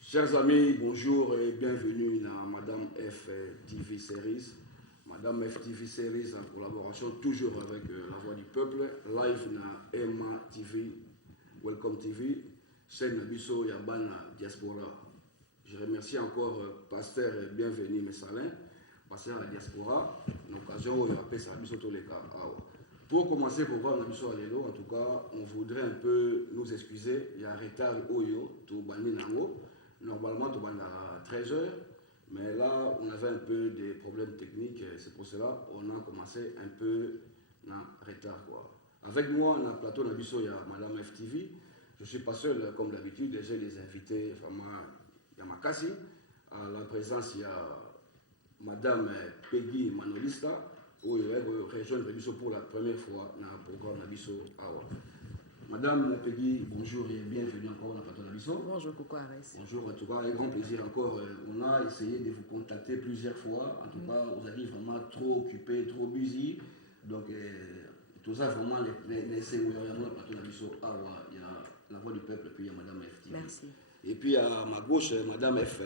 Chers amis, bonjour et bienvenue dans Madame F TV Series. Madame F TV Series en collaboration toujours avec La Voix du Peuple, live na Emma TV, Welcome TV, chaîne Nabiso Yabana Diaspora. Je remercie encore Pasteur Bienvenu Messalin, Pasteur à la Diaspora, l'occasion de appeler ça Nabiso tous les cas. Pour commencer, pour voir Nabiso Alelo, en tout cas, on voudrait un peu nous excuser. Il y a un retard Oyo, tout Bani Nango. Normalement, tout à 13h, mais là, on avait un peu des problèmes techniques, c'est pour cela qu'on a commencé un peu en retard, quoi. Avec moi, on a plateau Nabiso, il y a Madame FTV. Je ne suis pas seul, comme d'habitude, déjà les invités, il y a Makassi. À la présence, il y a Madame Peggy Manolista, où elle rejoint Nabiso pour la première fois dans le programme Nabiso Awa. Madame Peggy, bonjour et bienvenue encore dans le plateau Nabiso. Bonjour, Coco Arès. Bonjour, en tout cas, un grand plaisir encore. On a essayé de vous contacter plusieurs fois. En tout cas, vous êtes vraiment trop occupé, trop busy. Donc, tout ça, vraiment, les séjours, il y a le plateau Nabiso. Il y a La Voix du Peuple, puis il y a Madame F. Merci. Et puis, à ma gauche, Madame F,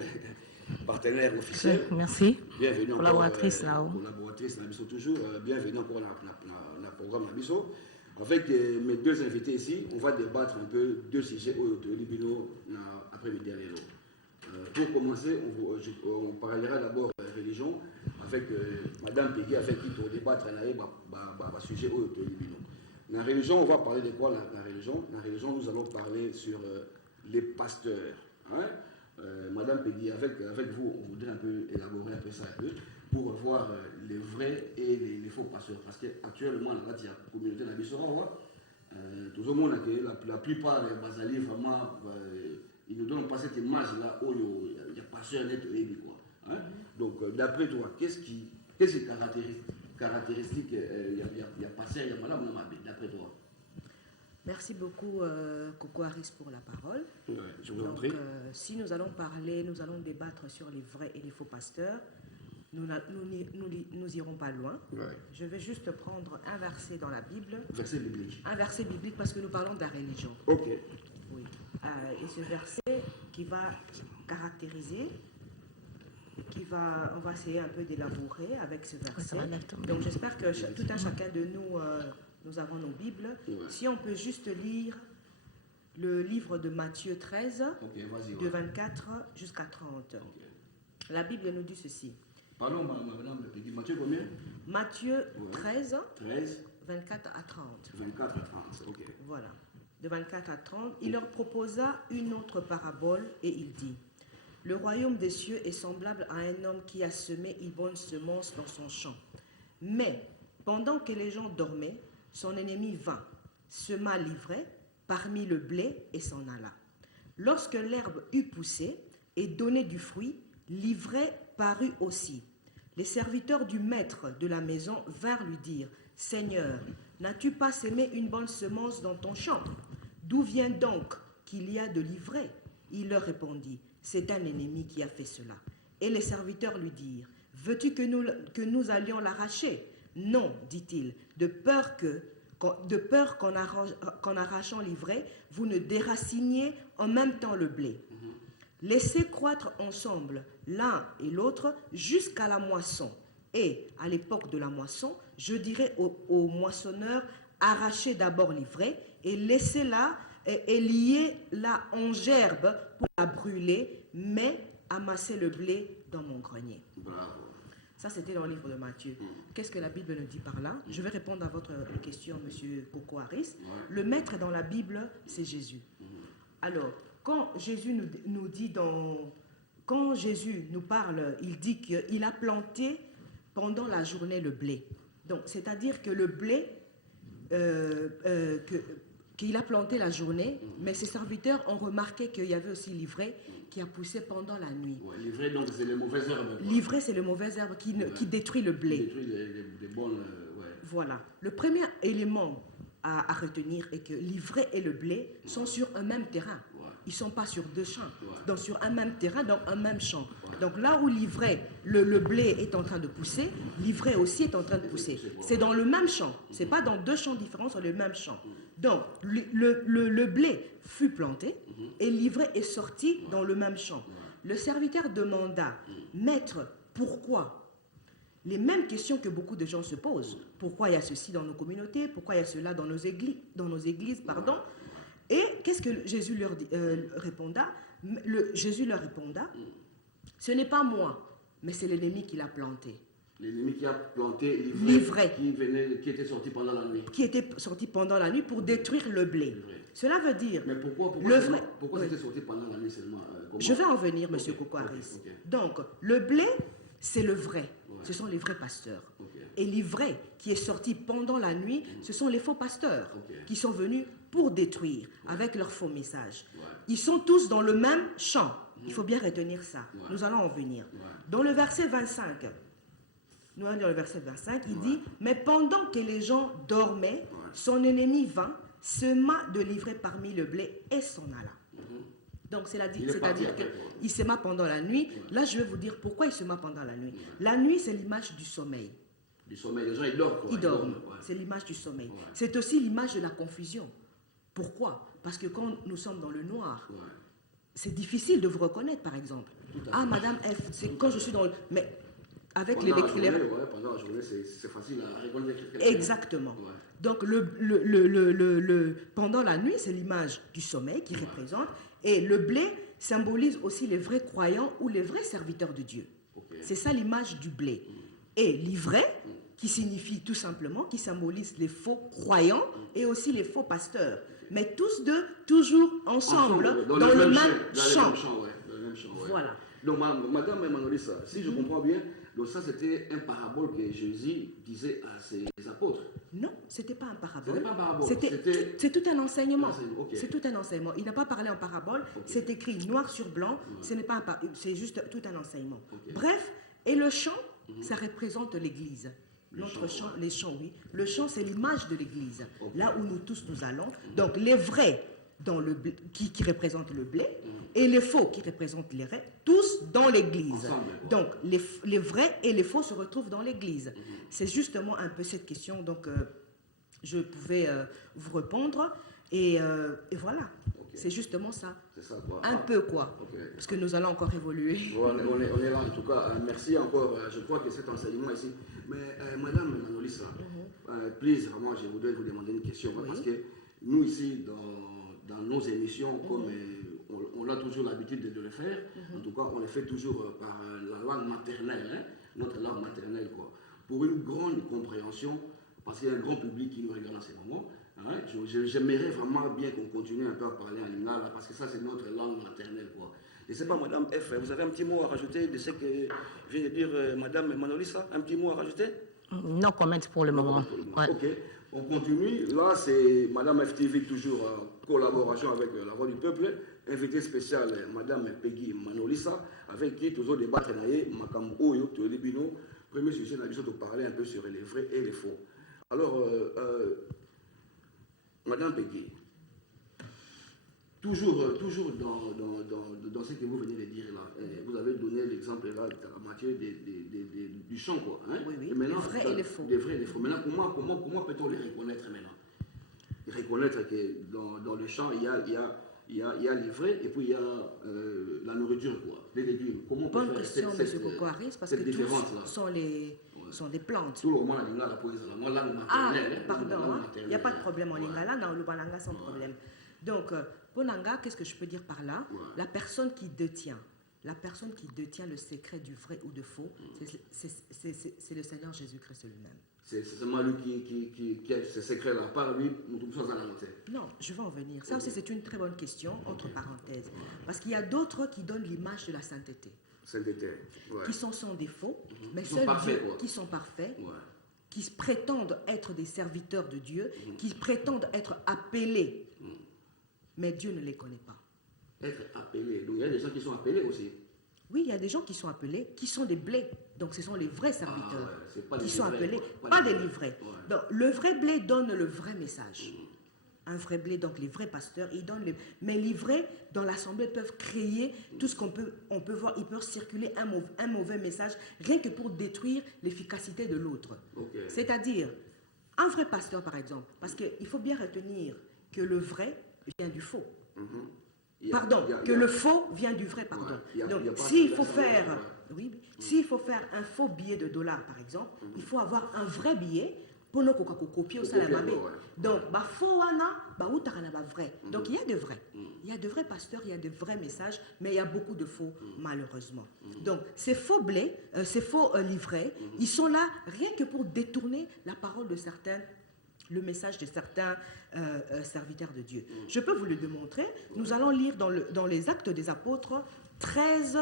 partenaire officiel. Merci. Bienvenue encore. Collaboratrice là-haut. Collaboratrice Nabiso toujours. Bienvenue encore dans le programme Nabiso. Avec mes deux invités ici, on va débattre un peu deux sujets au Libino après-midi. Pour commencer, on parlera d'abord religion avec Madame Peggy, avec qui on débattre un sujet au Libino. Dans la religion, on va parler de quoi la religion? Dans la religion, nous allons parler sur les pasteurs. Hein? Madame Peggy, avec vous, on voudrait un peu élaborer un peu ça un peu, pour voir les vrais et les faux pasteurs. Parce qu'actuellement, il y a la communauté de tout le monde, la plupart des Basali, vraiment, ils ne donnent pas cette image-là où il y a pasteur net et quoi. Hein? Donc, d'après toi, qu'est-ce qui est caractéristique? Il y a pasteur, il y a madame, d'après toi? Merci beaucoup, Coco Harris, pour la parole. Ouais, je vous en prie. Si nous allons parler, nous allons débattre sur les vrais et les faux pasteurs. Nous n'irons pas loin. Ouais. Je vais juste prendre un verset dans la Bible. Verset biblique. Un verset biblique parce que nous parlons de la religion. Ok. Oui. Et ce verset qui va caractériser, on va essayer un peu d'élaborer avec ce verset. Donc j'espère que tout un chacun de nous, nous avons nos Bibles. Ouais. Si on peut juste lire le livre de Matthieu 13, de 24 jusqu'à 30. Okay. La Bible nous dit ceci. Pardon, madame, Matthieu combien? Matthieu 13, 13, 24 à 30. 24 à 30, ok. Voilà. De 24 à 30, il leur proposa une autre parabole et il dit: le royaume des cieux est semblable à un homme qui a semé une bonne semence dans son champ. Mais, pendant que les gens dormaient, son ennemi vint, sema l'ivraie parmi le blé et s'en alla. Lorsque l'herbe eut poussé et donné du fruit, l'ivraie parut aussi. Les serviteurs du maître de la maison vinrent lui dire: Seigneur, n'as-tu pas semé une bonne semence dans ton champ? D'où vient donc qu'il y a de l'ivraie? Il leur répondit: c'est un ennemi qui a fait cela. Et les serviteurs lui dirent: veux-tu que nous allions l'arracher? Non, dit-il, de peur qu'en arrachant l'ivraie, vous ne déraciniez en même temps le blé. Laissez croître ensemble l'un et l'autre jusqu'à la moisson. Et à l'époque de la moisson, je dirai aux moissonneurs: arrachez d'abord l'ivraie et laissez-la et liez-la en gerbe pour la brûler, mais amassez le blé dans mon grenier. Bravo. Ça, c'était dans le livre de Matthieu. Qu'est-ce que la Bible nous dit par là? Je vais répondre à votre question, monsieur Coco Harris. Ouais. Le maître dans la Bible, c'est Jésus. Alors, quand Jésus nous dit quand Jésus nous parle, il dit qu'il a planté pendant la journée le blé. Donc, c'est-à-dire que le blé, qu'il a planté la journée, mais ses serviteurs ont remarqué qu'il y avait aussi l'ivraie qui a poussé pendant la nuit. Ouais, l'ivraie, donc, c'est les mauvaises herbes. L'ivraie, c'est les mauvaises herbes qui détruit le blé. Qui détruit les bonnes... Voilà. Le premier élément à retenir est que l'ivraie et le blé sont sur un même terrain. Ils ne sont pas sur deux champs. Donc sur un même terrain, dans un même champ. Donc là où l'ivraie, le blé est en train de pousser, l'ivraie aussi est en train de pousser. C'est dans le même champ. Ce n'est pas dans deux champs différents, c'est le même champ. Donc le blé fut planté et l'ivraie est sorti dans le même champ. Le serviteur demanda, Maître, pourquoi? Les mêmes questions que beaucoup de gens se posent. Pourquoi il y a ceci dans nos communautés? Pourquoi il y a cela dans nos églises, pardon. Et qu'est-ce que Jésus leur répondra? Jésus leur répondra, ce n'est pas moi, mais c'est l'ennemi qui l'a planté. L'ennemi qui a planté l'ivraie qui était sorti pendant la nuit. Qui était sorti pendant la nuit pour détruire le blé. Cela veut dire... Mais pourquoi c'était sorti pendant la nuit seulement? Je vais en venir, M. Coco Harris. Donc, le blé, c'est le vrai. Ce sont les vrais pasteurs. Et l'ivraie qui est sorti pendant la nuit, ce sont les faux pasteurs qui sont venus pour détruire avec leurs faux messages. Ils sont tous dans le même champ. Il faut bien retenir ça. Nous allons en venir. Dans le verset 25, il dit, mais pendant que les gens dormaient, son ennemi vint, sema de l'ivraie parmi le blé et s'en alla. Donc, c'est-à-dire qu'il sema pendant la nuit. Là, je vais vous dire pourquoi il sema pendant la nuit. La nuit, c'est l'image du sommeil. Du sommeil, les gens, ils dorment. Ils dorment. C'est l'image du sommeil. C'est aussi l'image de la confusion. Pourquoi? Parce que quand nous sommes dans le noir, c'est difficile de vous reconnaître, par exemple. Ah, Madame F, c'est quand je suis dans le... Mais avec l'éclairage... Pendant la journée, c'est facile à reconnaître. Exactement. Donc, pendant la nuit, c'est l'image du sommeil qui représente. Et le blé symbolise aussi les vrais croyants ou les vrais serviteurs de Dieu. C'est ça l'image du blé. Et l'ivraie, qui signifie tout simplement, qui symbolise les faux croyants et aussi les faux pasteurs. Mais tous deux, toujours ensemble dans le même champ. Voilà. Donc, Madame Manolissa, si je comprends bien, donc ça c'était un parabole que Jésus disait à ses apôtres. Non, ce n'était pas un parabole. C'était pas un parabole. C'est tout un enseignement. C'est tout un enseignement. Il n'a pas parlé en parabole. C'est écrit noir sur blanc. Ce n'est pas c'est juste tout un enseignement. Bref, et le chant, ça représente l'Église. Notre chant, les chants, oui. Le chant, c'est l'image de l'Église. Là où nous tous nous allons. Donc les vrais dans le blé, qui représentent le blé et les faux qui représentent les vrais, tous dans l'Église. Donc les vrais et les faux se retrouvent dans l'Église. C'est justement un peu cette question. Donc je pouvais vous répondre et voilà. C'est justement ça. C'est ça, quoi. Un peu, quoi. Parce que nous allons encore évoluer. On est là, en tout cas. Merci encore. Je crois que cet enseignement ici. Mais, Madame Manolissa, please, vraiment, je voudrais vous demander une question. Parce que nous, ici, dans nos émissions, comme on a toujours l'habitude de le faire, en tout cas, on le fait toujours par la langue maternelle, notre langue maternelle, quoi. Pour une grande compréhension, parce qu'il y a un grand public qui nous regarde en ce moment. J'aimerais vraiment bien qu'on continue un peu à parler en lingala parce que ça c'est notre langue maternelle, quoi. Je ne sais pas, Madame F, vous avez un petit mot à rajouter de ce que vient de dire Madame Manolissa? Un petit mot à rajouter? Non comment pour le moment. Ok, on continue. Là c'est Madame FTV, toujours en collaboration avec la Voix du Peuple, invité spécial Madame Peggy Manolissa, avec qui toujours débattre Makambo Oyo, Tolibino. Premier sujet, on a besoin de parler un peu sur les vrais et les faux. Alors, Madame Peggy, toujours dans ce que vous venez de dire là, vous avez donné l'exemple là en matière du chant, quoi. Hein? Oui. Et maintenant, les vrais et les faux. Les vrais et les faux. Maintenant, comment peut-on les reconnaître maintenant? Reconnaître que dans le chant, il y a les vrais et puis il y a la nourriture, quoi. Les légumes. Comment Bonne question, M. Coco Harris, parce que tous sont des plantes. Tout le monde a la poésie, la langue maternelle. Ah, pardon, il n'y a pas de problème en lingala, dans le balanga sans problème. Donc, Ponanga, qu'est-ce que je peux dire par là? La personne qui détient le secret du vrai ou du faux, c'est le Seigneur Jésus-Christ lui-même. C'est seulement lui qui a ce secret-là, par lui, nous tous sommes à la montée. Non, je vais en venir. Ça aussi, c'est une très bonne question, entre parenthèses. Parce qu'il y a d'autres qui donnent l'image de la sainteté. Qui sont sans défaut, mais seuls Dieu qui sont parfaits, qui prétendent être des serviteurs de Dieu, qui prétendent être appelés, mais Dieu ne les connaît pas. Être appelés. Donc il y a des gens qui sont appelés aussi. Oui, il y a des gens qui sont appelés, qui sont des blés. Donc, ce sont les vrais serviteurs c'est pas qui des sont livrets, appelés, quoi. pas Pas des des livrets. livrets. Ouais. Donc, le vrai blé donne le vrai message. Un vrai blé, donc les vrais pasteurs, ils donnent mais les vrais, dans l'assemblée, peuvent créer tout ce qu'on peut, on peut voir, ils peuvent circuler un mauvais message, rien que pour détruire l'efficacité de l'autre. Ok. C'est-à-dire, un vrai pasteur, par exemple, parce qu'il faut bien retenir que le vrai vient du faux. Pardon, que le faux vient du vrai, pardon. Donc, s'il faut faire, oui, s'il faut faire un faux billet de $, par exemple, il faut avoir un vrai billet pour nous copier au salaire. Donc, faux vrai. Donc, il y a de vrais. Il y a de vrais pasteurs, il y a de vrais messages, mais il y a beaucoup de faux, malheureusement. Donc, ces faux blés, ces faux livrets, ils sont là rien que pour détourner la parole de certains, le message de certains serviteurs de Dieu. Je peux vous le démontrer. Nous allons lire dans les Actes des Apôtres 13,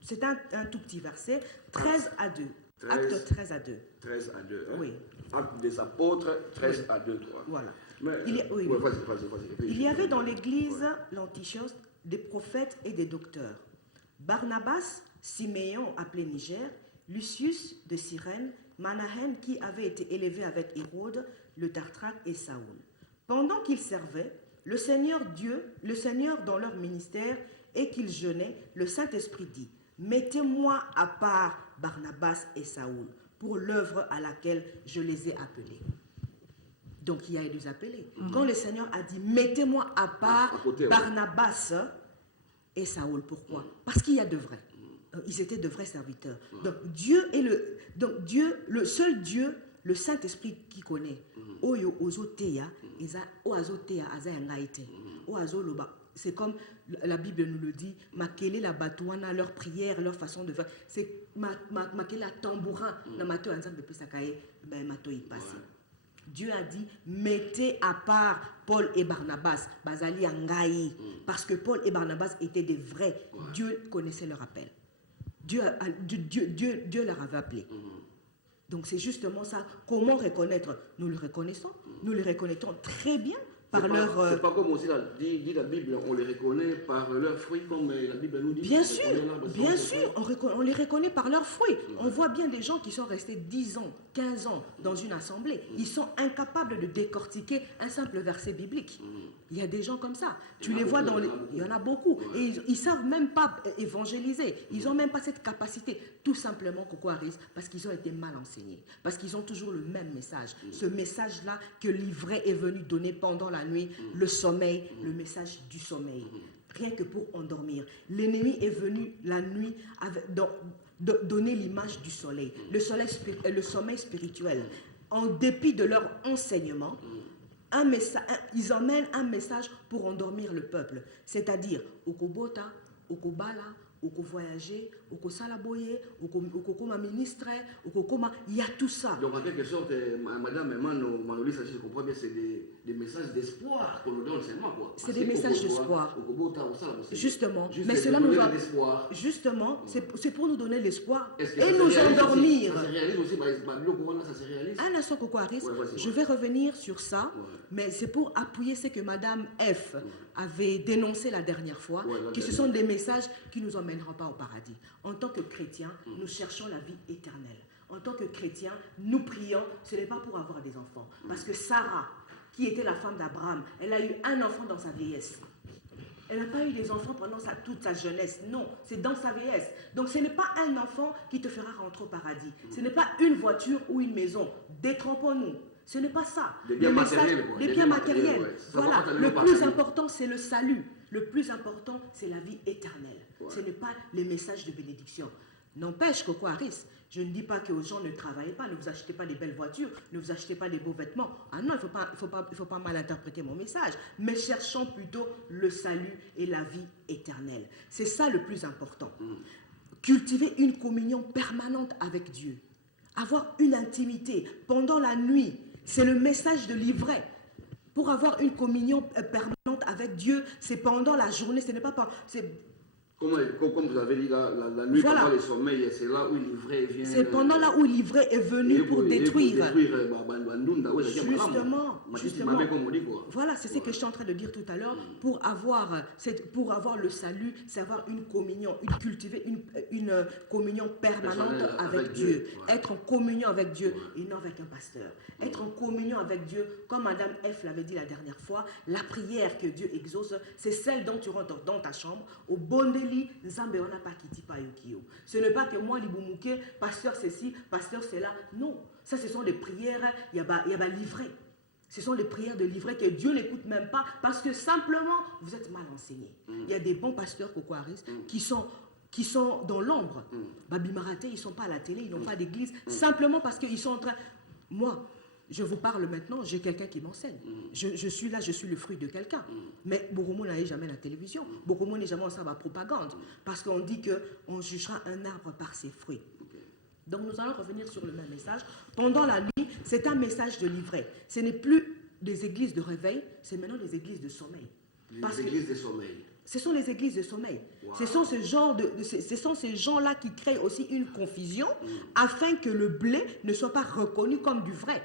c'est un tout petit verset, 13 à 2. Acte 13 à 2. 13 à 2. Hein? Oui. Acte des Apôtres, 13 à 2, 3. Voilà. Mais, vas-y. Il y avait dans l'église l'Antioche des prophètes et des docteurs. Barnabas, Siméon appelé Niger, Lucius de Cyrène, Manahem qui avait été élevé avec Hérode, le Tartraque et Saoul. Pendant qu'ils servaient, le Seigneur dans leur ministère et qu'ils jeûnaient, le Saint-Esprit dit: mettez-moi à part Barnabas et Saoul pour l'œuvre à laquelle je les ai appelés. Donc il y a des appelés. Quand le Seigneur a dit mettez-moi à part Barnabas et Saoul, pourquoi? Parce qu'il y a de vrais. Ils étaient de vrais serviteurs. Donc Dieu est le seul Dieu, le Saint-Esprit qui connaît. C'est comme la Bible nous le dit, makele la batouana, leur prière, leur façon de faire. C'est makele la tambourin, na mato ensemble peut sakaye, ben mato y passe. Dieu a dit, mettez à part Paul et Barnabas, Bazali Angaï, parce que Paul et Barnabas étaient des vrais. Dieu connaissait leur appel. Dieu leur avait appelé. Donc c'est justement ça. Comment reconnaître? Nous le reconnaissons. Nous le reconnaissons très bien par leur... C'est pas comme aussi dit la Bible, on les reconnaît par leurs fruits, comme la Bible nous dit. Bien sûr, on les reconnaît par leurs fruits. On voit bien des gens qui sont restés 10 ans, 15 ans dans une assemblée. Ils sont incapables de décortiquer un simple verset biblique. Il y a des gens comme ça. Tu les vois dans les... Il y en a beaucoup. Et ils ne savent même pas évangéliser. Ils n'ont même pas cette capacité. Tout simplement, Coco Harris, parce qu'ils ont été mal enseignés. Parce qu'ils ont toujours le même message. Ce message-là que l'ivraie est venu donner pendant la nuit, le sommeil, le message du sommeil. Rien que pour endormir. L'ennemi est venu la nuit donner l'image du soleil. Le sommeil spirituel. En dépit de leur enseignement, ils emmènent un message pour endormir le peuple. C'est-à-dire, Okobota, Okobala, Oko voyager, Oko salaboyer, Oko ministre, il y a tout ça. Donc en quelque sorte, Madame Manoli, je comprends bien, c'est des messages d'espoir qu'on nous donne seulement, quoi. C'est des messages d'espoir. Justement, mais cela nous a... Justement, c'est pour nous donner l'espoir et nous endormir. Ça se réalise aussi, ça se réalise. Un instant, Coco Harris, je vais revenir sur ça, mais c'est pour appuyer ce que Madame F avait dénoncé la dernière fois, que ce sont des messages qui nous emmèneront pas au paradis. En tant que chrétiens, nous cherchons la vie éternelle. En tant que chrétiens, nous prions, ce n'est pas pour avoir des enfants. Parce que Sarah, qui était la femme d'Abraham, elle a eu un enfant dans sa vieillesse. Elle n'a pas eu des enfants pendant toute sa jeunesse. Non, c'est dans sa vieillesse. Donc ce n'est pas un enfant qui te fera rentrer au paradis. Ce n'est pas une voiture ou une maison. Détrompons-nous. Ce n'est pas ça. Les biens matériels. Les biens matériels. Voilà. Le plus important, c'est le salut. Le plus important, c'est la vie éternelle. Ce n'est pas les messages de bénédiction. N'empêche, Coco Harris, je ne dis pas que aux gens ne travaillent pas, ne vous achetez pas des belles voitures, ne vous achetez pas des beaux vêtements. Ah non, il faut pas mal interpréter mon message. Mais cherchons plutôt le salut et la vie éternelle. C'est ça le plus important. Cultiver une communion permanente avec Dieu. Avoir une intimité pendant la nuit. C'est le message de l'ivraie. Pour avoir une communion permanente avec Dieu, c'est pendant la journée, ce n'est pas Comme vous avez dit, la nuit Voilà. pendant le sommeil, c'est là où l'ivraie vient. C'est pendant là où l'ivraie est venu pour détruire. Justement. Voilà, c'est ce que je suis en train de dire tout à l'heure. Pour avoir le salut, c'est avoir une communion, cultiver une communion permanente avec Dieu. Ouais. Être en communion avec Dieu et non avec un pasteur. Être en communion avec Dieu, comme Madame F l'avait dit la dernière fois, la prière que Dieu exauce, c'est celle dont tu rentres dans ta chambre, au bondeli, Nzambe on n'a pas quitté pas yokio. Ce n'est pas que moi, Liboumouké, pasteur ceci, pasteur cela. Non, ça ce sont les prières, il y a livré. Ce sont les prières de livret que Dieu n'écoute même pas parce que simplement vous êtes mal enseigné. Il y a des bons pasteurs Kokwaris qui sont dans l'ombre. Babi Maraté, ils ne sont pas à la télé, ils n'ont pas d'église, simplement parce qu'ils sont en train... Moi, je vous parle maintenant, j'ai quelqu'un qui m'enseigne. Je suis là, je suis le fruit de quelqu'un. Mais Boromo n'a jamais la télévision. Boromo n'est jamais en salle à propagande. Parce qu'on dit qu'on jugera un arbre par ses fruits. Donc nous allons revenir sur le même message. Pendant la nuit, c'est un message de livret. Ce n'est plus des églises de réveil, c'est maintenant des églises de sommeil. Les églises de sommeil. Ce sont les églises de sommeil. Wow. Ce sont ces gens-là qui créent aussi une confusion afin que le blé ne soit pas reconnu comme du vrai.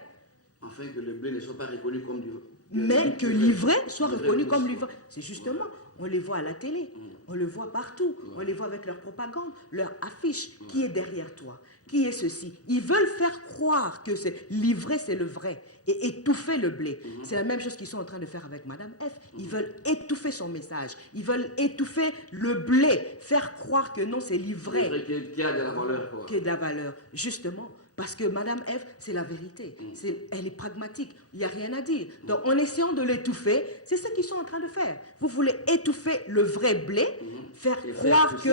Afin que le blé ne soit pas reconnu comme du vrai. Mais que l'ivraie soit reconnu comme l'ivraie. C'est justement, on les voit à la télé, on les voit partout, on les voit avec leur propagande, leur affiche. Qui est derrière toi? Qui est ceci? Ils veulent faire croire que l'ivraie, c'est le vrai et étouffer le blé. C'est la même chose qu'ils sont en train de faire avec Madame F. Ils veulent étouffer son message. Ils veulent étouffer le blé, faire croire que non, c'est l'ivraie. Qui a de la valeur. Quoi. Qui a de la valeur, justement. Parce que Madame F, c'est la vérité. Elle est pragmatique. Il n'y a rien à dire. Donc, en essayant de l'étouffer, c'est ce qu'ils sont en train de faire. Vous voulez étouffer le vrai blé, faire croire que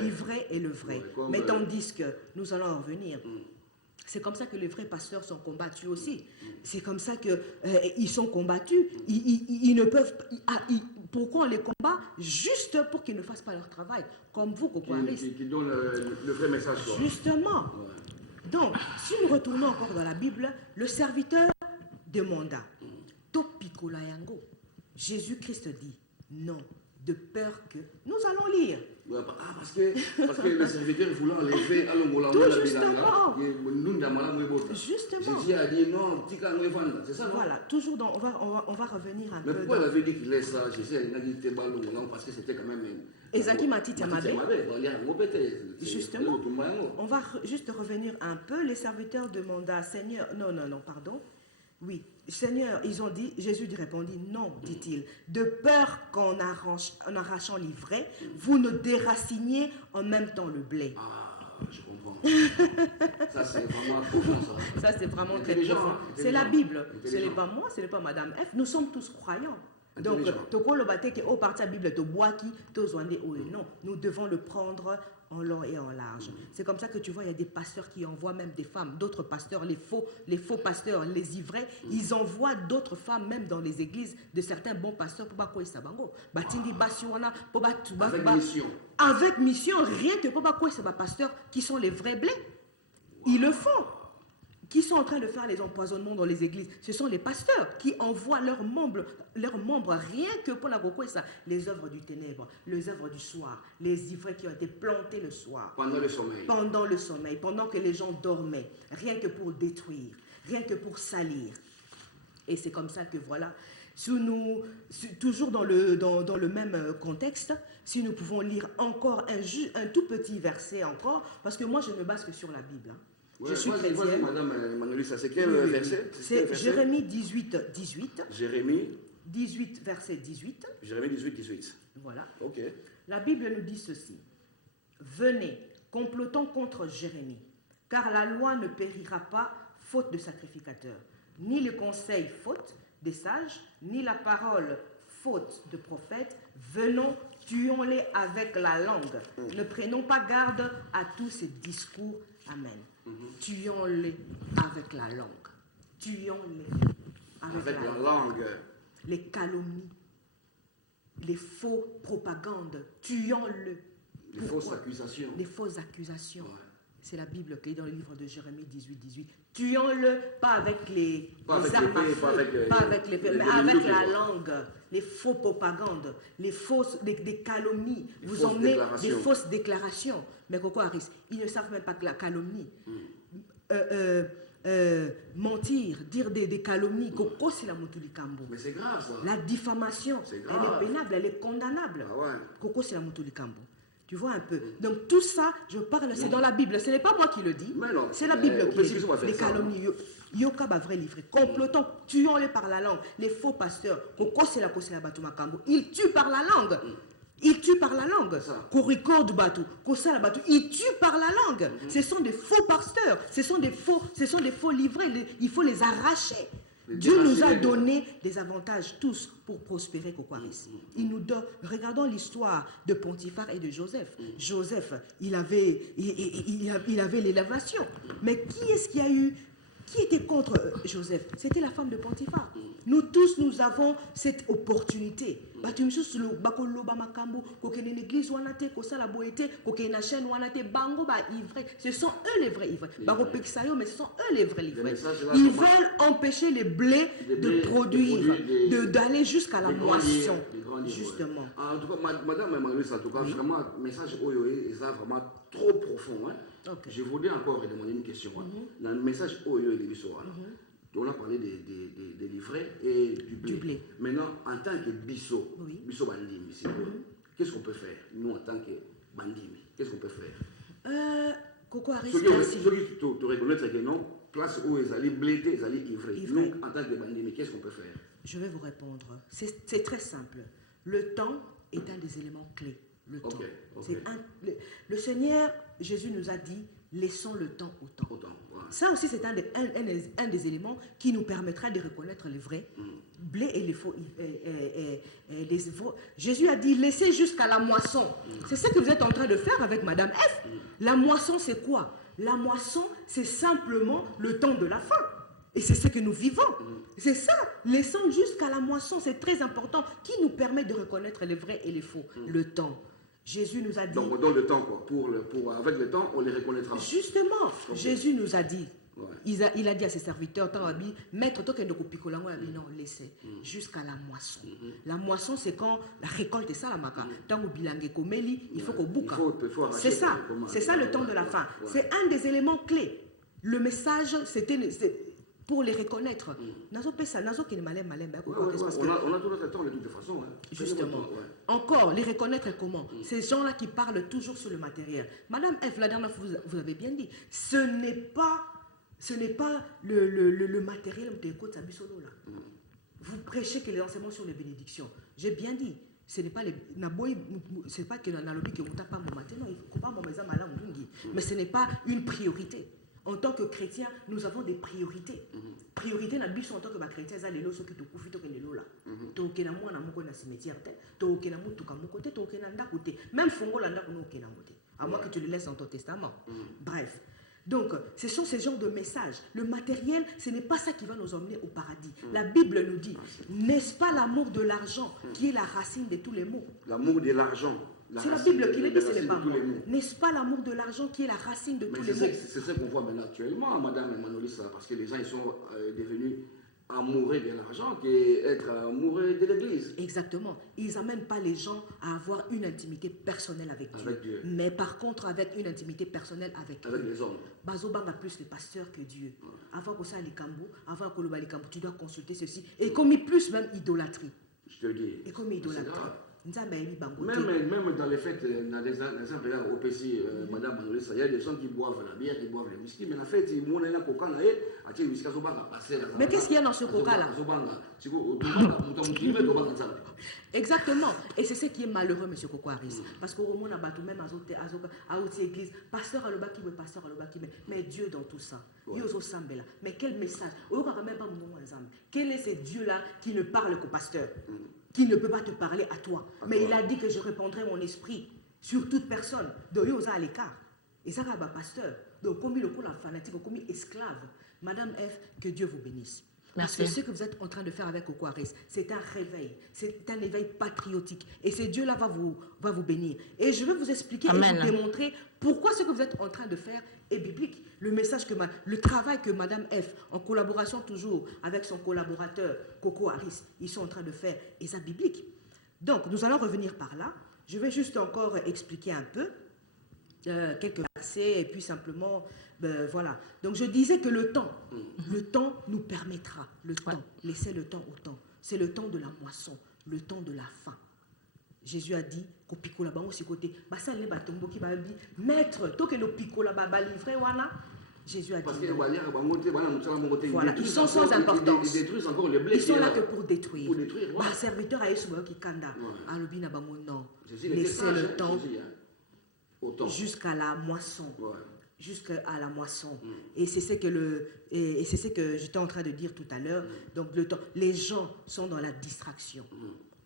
l'ivraie est le vrai. Mais tandis que nous allons en revenir. C'est comme ça que les vrais pasteurs sont combattus aussi. C'est comme ça qu'ils sont combattus. Ils ne peuvent... Pourquoi on les combat? Juste pour qu'ils ne fassent pas leur travail. Comme vous, Kokwaris. Qui donnent le vrai message. Quoi. Justement. Ouais. Donc, si nous retournons encore dans la Bible, le serviteur demanda, Topikola yango. Jésus-Christ dit, non, de peur que... Nous allons lire. Ouais, parce que le serviteur voulant enlever à l'ongola. Tout justement. Jésus a dit non, c'est ça, non? Voilà, toujours dans... On va revenir un peu... Mais pourquoi il avait dit qu'il laisse ça? Jésus a dit que parce que c'était quand même... Ezaki Matiti Amabé. Justement, on va juste revenir un peu. Les serviteurs demandaient, Seigneur, non, pardon. Oui, Seigneur, ils ont dit, Jésus répondit, non, dit-il, de peur qu'en arrachant l'ivraie, vous ne déraciniez en même temps le blé. Ah, je comprends. Ça, c'est vraiment profond, ça. Ça, c'est vraiment très profond. C'est la Bible. Ce n'est pas moi, ce n'est pas Madame F. Nous sommes tous croyants. Donc, non, nous devons le prendre en long et en large. C'est comme ça que tu vois, il y a des pasteurs qui envoient même des femmes, d'autres pasteurs, les faux pasteurs, les ivraies, ils envoient d'autres femmes même dans les églises de certains bons pasteurs pour Bako et Sabango. Avec mission. Avec mission, rien que pour Bako et Sabango, pasteurs qui sont les vrais blés. Ils le font. Qui sont en train de faire les empoisonnements dans les églises? Ce sont les pasteurs qui envoient leurs membres rien que pour la Goko et ça, les œuvres du ténèbre, les œuvres du soir, les ivraies qui ont été plantés le soir. Pendant le sommeil. Pendant le sommeil, pendant que les gens dormaient, rien que pour détruire, rien que pour salir. Et c'est comme ça que voilà, toujours dans le même contexte, si nous pouvons lire encore un tout petit verset encore, parce que moi je me base que sur la Bible. Ouais, je suis chrétienne. Madame Manolisa, c'est quel verset? C'est Jérémie 18, 18. Jérémie 18, verset 18. Jérémie 18, 18. Voilà. Ok. La Bible nous dit ceci. Venez, complotons contre Jérémie, car la loi ne périra pas faute de sacrificateur, ni le conseil faute des sages, ni la parole faute de prophètes. Venons, tuons-les avec la langue. Ne prenons pas garde à tous ces discours. Amen. Tuons-les avec la langue. Tuons-les avec la langue. Les calomnies, les faux propagandes, tuons-le. Les fausses accusations. Les fausses accusations. Ouais. C'est la Bible qui est dans le livre de Jérémie 18. Tuons-le, pas avec les Pas avec armes l'épée, à feu, pas avec pas avec l'épée, les mais avec la minutes, langue, les faux propagandes, des calomnies. Les Vous fausses emmenez des déclarations. fausses déclarations. Mais Coco Harris, ils ne savent même pas que la calomnie. Mentir, dire des calomnies, Coco, c'est la Moutouli Kambo. Mais c'est grave ça. La diffamation, C'est elle grave. est pénable, elle est condamnable. Ah ouais. Coco, c'est la Moutouli Kambo. Tu vois un peu. Donc tout ça, je parle, c'est dans la Bible. Ce n'est pas moi qui le dis. Mais non. C'est la Mais Bible au qui le principe, dit. on va faire Les ça, calomnies. Yoka va vrai livrer. Complotant, tuons-les par la langue. Les faux pasteurs. Coco, c'est la Batouma Kambo. Ils tuent par la langue. Ils tuent par la langue. Ça. Koriko du bateau, Kosa la bateau, ils tuent par la langue. Ce sont des faux pasteurs, ce sont des faux livrets, il faut les arracher. Dieu nous a donné des avantages tous pour prospérer, Kokwaris. Il nous donne, regardons l'histoire de Pontifar et de Joseph. Joseph, il avait l'élévation. Mais qui est-ce qui a eu, qui était contre Joseph? C'était la femme de Pontifar. Nous tous, nous avons cette opportunité. Ce sont eux les vrais ivrés. Mais ce sont eux les vrais ivrés. Ils veulent empêcher les blés de produire, d'aller jusqu'à la moisson. Justement. En tout cas, Madame Emmanuel, en tout cas, vraiment, message OYO est vraiment trop profond. Hein. Okay. Je voudrais encore demander une question. Dans le message OYO et l'histoire, on a parlé des livrets et du blé. Maintenant, en tant que bisso, bisso bandimi, qu'est-ce qu'on peut faire, nous, en tant que bandimi? Qu'est-ce qu'on peut faire? Coco Harris, ceux qui te reconnaissent que non, place où ils allaient blêter, ils allaient ivrer. Nous, en tant que bandimi, qu'est-ce qu'on peut faire? Je vais vous répondre. C'est très simple. Le temps est un des éléments clés. Le temps. Le Seigneur, Jésus nous a dit, laissons le temps au temps. Ça aussi, c'est un des éléments qui nous permettra de reconnaître les vrais blés et les faux. Jésus a dit, laissez jusqu'à la moisson. C'est ce que vous êtes en train de faire avec Madame F. La moisson, c'est quoi? La moisson, c'est simplement le temps de la fin. Et c'est ce que nous vivons. C'est ça. Laissons jusqu'à la moisson. C'est très important. Qui nous permet de reconnaître les vrais et les faux? Le temps. Jésus nous a dit... Donc on donne le temps, quoi. Avec le temps, on les reconnaîtra. Justement, Jésus nous a dit, il a dit à ses serviteurs, maître, toi qui es de Copicolango, non, laissez, jusqu'à la moisson. La moisson, c'est quand la récolte est ça, la maca. Tant au bilangue komeli, il faut qu'au bouca. C'est ça le temps de la fin. C'est un des éléments clés. Le message, c'était... pour les reconnaître. On a tout notre temps de toute façon. Justement. Encore, les reconnaître comment? Ces gens-là qui parlent toujours sur le matériel. Madame F, la dernière fois, vous avez bien dit, ce n'est pas le matériel de côte Sabisolo là. Vous prêchez que les enseignements sur les bénédictions. J'ai bien dit. Ce n'est pas que l'analogie que vous tapez pas mon matin, non, il faut pas mon mais ce n'est pas une priorité. En tant que chrétien, nous avons des priorités. Priorité, nous en tant que chrétien, c'est les lois qui te coufent, qui les lois. Tu es là, moi, je suis cimetière, tu es là, tu es là, même Fongo, à moins que tu le laisses dans ton testament. Bref. Donc, ce sont ces genres de messages. Le matériel, ce n'est pas ça qui va nous emmener au paradis. La Bible nous dit, n'est-ce pas l'amour de l'argent qui est la racine de tous les maux? L'amour de l'argent. C'est la Bible qui le dit, ce n'est pas moi. N'est-ce pas l'amour de l'argent qui est la racine de tous les maux? C'est ce qu'on voit maintenant actuellement, Madame Emmanuel, parce que les gens ils sont devenus amoureux de l'argent qu'être amoureux de l'Église. Exactement. Ils n'amènent pas les gens à avoir une intimité personnelle avec Dieu. Mais par contre, avec une intimité personnelle avec les hommes. Bazobanga plus les pasteurs que Dieu. Avant que ça les cambo, avant que le cambo, tu dois consulter ceci. Et commis plus même idolâtrie. Je te dis. Et comme idolâtrie. Même dans les fêtes, dans les exemples au PC, Madame Manolé, il y a des gens qui boivent la bière, qui boivent le whisky, mais la fête, ils montent dans le coca, mais qu'est-ce qu'il y a dans ce coca-là? Exactement. Et c'est ce qui est malheureux, M. Coco Harris. Parce qu'au moment où même à l'église, pasteur à l'obaki, pasteur à l'obaki, mais Dieu dans tout ça. Mais quel message? Quel est ce Dieu-là qui ne parle qu'au pasteur? Qui ne peut pas te parler à toi. Mais il a dit que je répandrai mon esprit sur toute personne. Donc, il y a à l'écart. Et ça, c'est pasteur. Donc, comme il est fanatique, comme il est esclave. Madame F, que Dieu vous bénisse. Parce que Merci. ce que vous êtes en train de faire avec Coco Harris, c'est un réveil. C'est un éveil patriotique. Et ce Dieu-là va vous bénir. Et je vais vous expliquer Amen. et vous démontrer pourquoi ce que vous êtes en train de faire est biblique. Le message le travail que Madame F, en collaboration toujours avec son collaborateur Coco Harris, ils sont en train de faire, est ça biblique. Donc, nous allons revenir par là. Je vais juste encore expliquer un peu quelques versets et puis simplement, voilà. Donc, je disais que le temps nous permettra, laissez le temps au temps. C'est le temps de la moisson, le temps de la faim. Jésus a dit qu'au pico là-bas, aussi côté, maître, toi que le pico là-bas, livré, voilà. Jésus a dit. Voilà, ils sont sans importance. Ils détruisent encore le blé. Ils sont là que pour détruire. Pour détruire, voilà. Serviteur a Yesu qui kanda. Non. Jésus Laissez le temps jusqu'à la moisson. Ouais. Jusqu'à la moisson. Et c'est ce que j'étais en train de dire tout à l'heure. Donc le temps, les gens sont dans la distraction.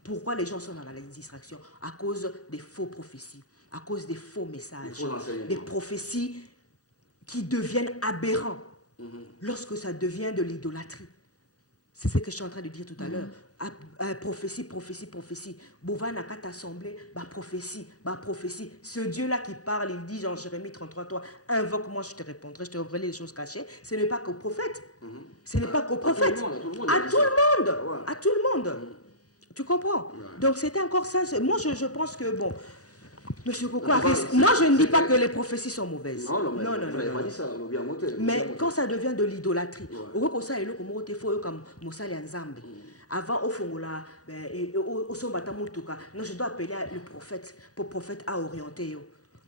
Pourquoi les gens sont dans la distraction? À cause des faux prophéties, à cause des faux messages, des prophéties qui deviennent aberrants lorsque ça devient de l'idolâtrie. C'est ce que je suis en train de dire tout à l'heure. Prophétie. Bouva n'a qu'à t'assembler, prophétie. Ce Dieu-là qui parle, il dit dans Jérémie 33, toi, invoque-moi, je te répondrai, je te révélerai les choses cachées. Ce n'est pas qu'au prophète. Ce n'est pas qu'au prophète. À tout le monde. Tu comprends? Donc c'était encore ça. Moi, je pense que, bon, Monsieur Coco Harris, moi je ne dis pas que les prophéties sont mauvaises. Non. Mais quand ça devient de l'idolâtrie, avant, au fond, là, je dois appeler le prophète, pour le prophète à orienter.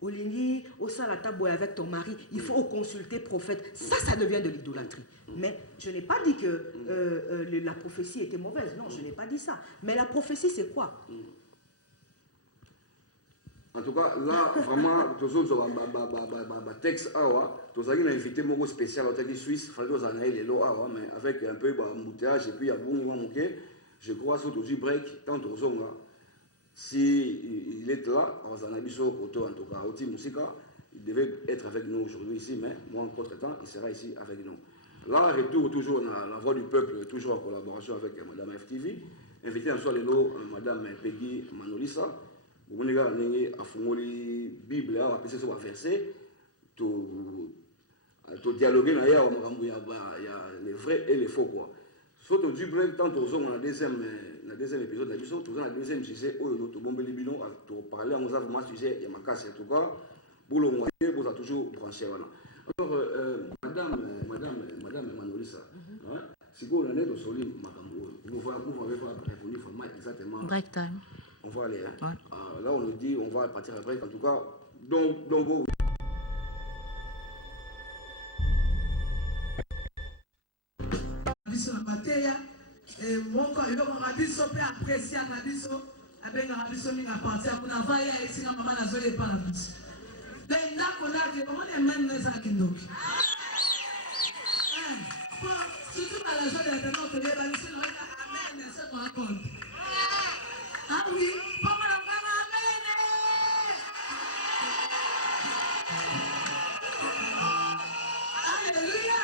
Au Lini, au sein de la table avec ton mari, il faut consulter le prophète. Ça devient de l'idolâtrie. Mais je n'ai pas dit que la prophétie était mauvaise. Non, je n'ai pas dit ça. Mais la prophétie, c'est quoi? En tout cas, là, vraiment, tous autres texte, tous avez invité mon spécial au Suisse, mais avec un peu de embouteillage et puis il y a bon, je crois que aujourd'hui break, tant aux hommes, si il est là, en tout cas, au team Musica, il devait être avec nous aujourd'hui ici, mais moi, entre temps, il sera ici avec nous. Là, retour toujours dans la voix du peuple, toujours en collaboration avec Madame FTV, invité en soir Madame Peggy Manolissa. Vous avez la Bible, un verset, pour dialoguer, il y a les vrais et les faux. Surtout du break, tant aux hommes, dans le deuxième épisode, dans la deuxième sujet, pour parler à nos avons sujet, il y a ma casse en tout cas, pour le moyen, vous avez toujours branché. Alors, Madame Manolissa, si vous avez au solide, vous avez répondu exactement. Break time. On va aller. Hein? Ouais. Là, on nous dit, on va partir après. En tout cas, donc ah oui, alléluia.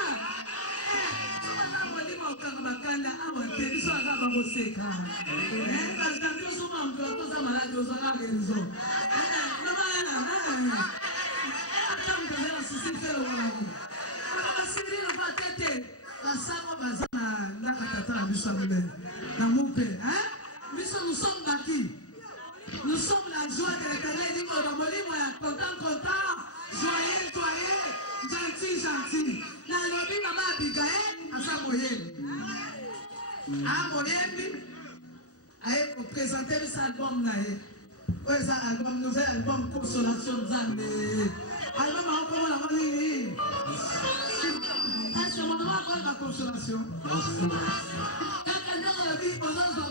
Nous sommes bâtis. Nous sommes la joie de l'Éternel. Content, joyeux, gentil. La lobby maman Abigail, à sa moyenne. À moyenne, elle pour présenter cet album là. Ouais, album, nouvel album Consolation Zambé. Album encore la vanille. Est-ce que on la consolation? Consolation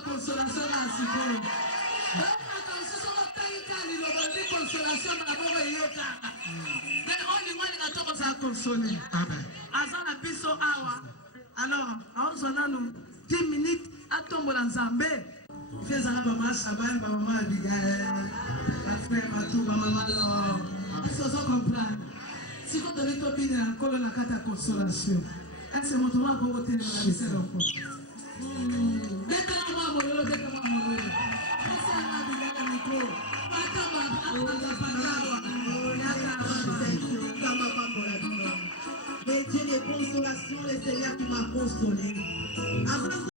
consolation alors, on 10 minutes à tomber dans Zambé. Fais ça, maman Saban, maman Abigail, la frère Matou, maman Laure. Est-ce que vous comprenez? Si vous avez une colonne à consolation, Ese moto wako wote na kabisa huko. Beta mwa moyo, beta mwa moyo. Sasa anabiga mikro. Pata baba, pata. Les dieux de consolation, le Seigneur qui m'a consolé. Avant